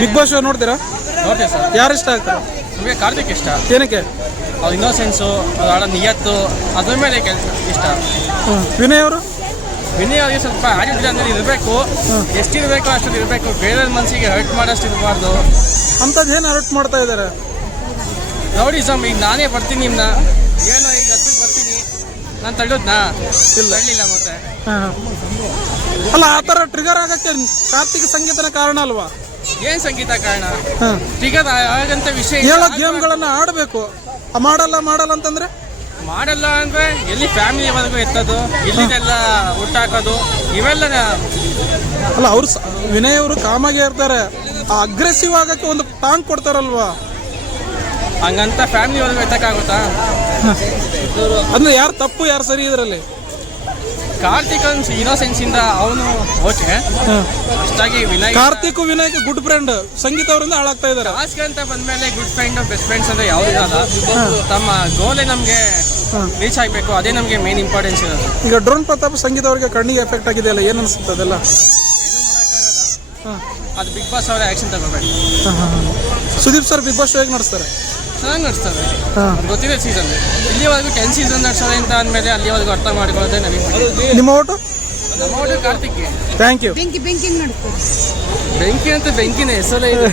Big Boss show ನೋಡ್ತೀರಾ? ನೋಡ್ತೀವಿ sir. ಯಾರು ಇಷ್ಟ ಆಗ್ತಾರೆ? ನಮಗೆ ಕಾರ್ತಿಕ್ ಇಷ್ಟ. ಏನಕ್ಕೆ? ಅವ್ರ ಇನ್ನೋಸೆನ್ಸು, ಅವ್ರು ಆಡೋ ನಿಯತ್ತು, ಅದ್ರ ಮೇಲೆ ಇಷ್ಟ. ವಿನಯ್ ಅವರು? ವಿನಯ್ ಅವ್ರಿಗೆ ಸ್ವಲ್ಪ ಆಡಿದ್ರೆ ಅಂದರೆ ಇರಬೇಕು, ಎಷ್ಟಿರಬೇಕು ಅಷ್ಟೊಂದು ಇರಬೇಕು. ಬೇರೆಯವ್ರ ಮನಸ್ಸಿಗೆ ಹರ್ಟ್ ಮಾಡೋಷ್ಟು ಇರಬಾರ್ದು. ಅಂಥದ್ದು ಏನು ಹರ್ಟ್ ಮಾಡ್ತಾ ಇದ್ದಾರೆ? ನೋಡಿ ಸಮ್, ಈಗ ನಾನೇ ಬರ್ತೀನಿ ನಿಮ್ಮನ್ನ, ಏನೋ ಈಗ ಹತ್ತಿಗೆ ಬರ್ತೀನಿ, ನಾನು ತಳ್ಳೋದ್ನಾ? ತಳ್ಳಿಲ್ಲ ಮತ್ತೆ. ಅಲ್ಲ, ಆ ಥರ ಟ್ರಿಗರ್ ಆಗಕ್ಕೆ ಕಾರ್ತಿಕ್ ಸಂಗೀತನ ಕಾರಣ ಅಲ್ವಾ? ಏನು ಸಂಗೀತ ಕಾರಣ? ಟ್ರಿಗರ್ ಆಗಂತ ವಿಷಯ ಹೇಳೋ ಗೇಮ್ಗಳನ್ನ ಆಡಬೇಕು. ಮಾಡಲ್ಲ ಅಂತಂದ್ರೆ ಮಾಡಲ್ಲ ಅಂದ್ರೆ ಎಲ್ಲಿ ಫ್ಯಾಮಿಲಿವರೆಗೂ ಎತ್ತದು, ಇಲ್ಲಿದೆಲ್ಲ ಹುಟ್ಟಾಕೋದು, ಇವೆಲ್ಲ. ಅಲ್ಲ, ಅವ್ರು ವಿನಯ್ ಅವರು ಕಾಮಾಗೆ ಇರ್ತಾರೆ, ಅಗ್ರೆಸಿವ್ ಆಗಕ್ಕೆ ಒಂದು ಟಾಂಗ್ ಕೊಡ್ತಾರಲ್ವಾ? ಹಂಗಂತ ಫ್ಯಾಮಿಲಿವರೆಗೂ ಎತ್ತಕ್ಕಾಗುತ್ತಾ? ಅಂದ್ರೆ ಯಾರು ತಪ್ಪು ಯಾರು ಸರಿ ಇದರಲ್ಲಿ? ಕಾರ್ತಿಕ್ ಇನ್ನೋಸೆನ್ಸ್ ಇಂದ ಅವನು ಓಕೆ, ಅಷ್ಟಾಗಿ ವಿನಯ್. ಕಾರ್ತಿಕ್ ವಿನಯ್ ಗುಡ್ ಫ್ರೆಂಡ್, ಸಂಗೀತ ಅವರಿಂದ ಹಾಳಾಗ್ತಾ ಇದ್ದಾರೆ. ಟಾಸ್ಕ್ ಅಂತ ಬಂದ್ಮೇಲೆ ಗುಡ್ ಫ್ರೆಂಡ್ ಬೆಸ್ಟ್ ಫ್ರೆಂಡ್ಸ್ ಅಂದ್ರೆ ಯಾವ್ದು ಇರಲ್ಲ. ತಮ್ಮ ಗೋಲೇ ನಮಗೆ ರೀಚ್ ಆಗಬೇಕು, ಅದೇ ನಮಗೆ ಮೇನ್ ಇಂಪಾರ್ಟೆನ್ಸ್ ಇರೋದು. ಈಗ ಡ್ರೋನ್ ಪ್ರತಾಪ್ ಸಂಗೀತ ಅವರಿಗೆ ಕಣ್ಣಿಗೆ ಎಫೆಕ್ಟ್ ಆಗಿದೆ ಅಲ್ಲ, ಏನು ಅನಿಸುತ್ತೆ ಅದೆಲ್ಲ? ಅದು ಬಿಗ್ ಬಾಸ್ ಅವರೇ ಆಕ್ಷನ್ ತಗೋಬೇಕು. Sudeep sir Bigg Boss show ಹೇಗೆ ನಡೆಸ್ತಾರೆ? ಚೆನ್ನಾಗಿ ನಡೆಸ್ತಾರೆ, ಗೊತ್ತಿದೆ. ಸೀಸನ್ ಇಲ್ಲಿವರೆಗೂ 10 ಸೀಸನ್ ನಡೆಸೋದೆ ಅಂತ ಅಂದಮೇಲೆ ಅಲ್ಲಿವರೆಗೂ ಅರ್ಥ ಮಾಡ್ಕೊಳ್ಳೋದೇ ನಮಗೆ. ನಿಮ್ಮ ಓಟು? ನಮ್ಮ ಓಟು ಕಾರ್ತಿಕ್ಗೆ. Thank you. ಬೆಂಕಿ ಬೆಂಕಿ ಅಂತ ಬೆಂಕಿನ ಹೆಸರೇ ಇದೆ.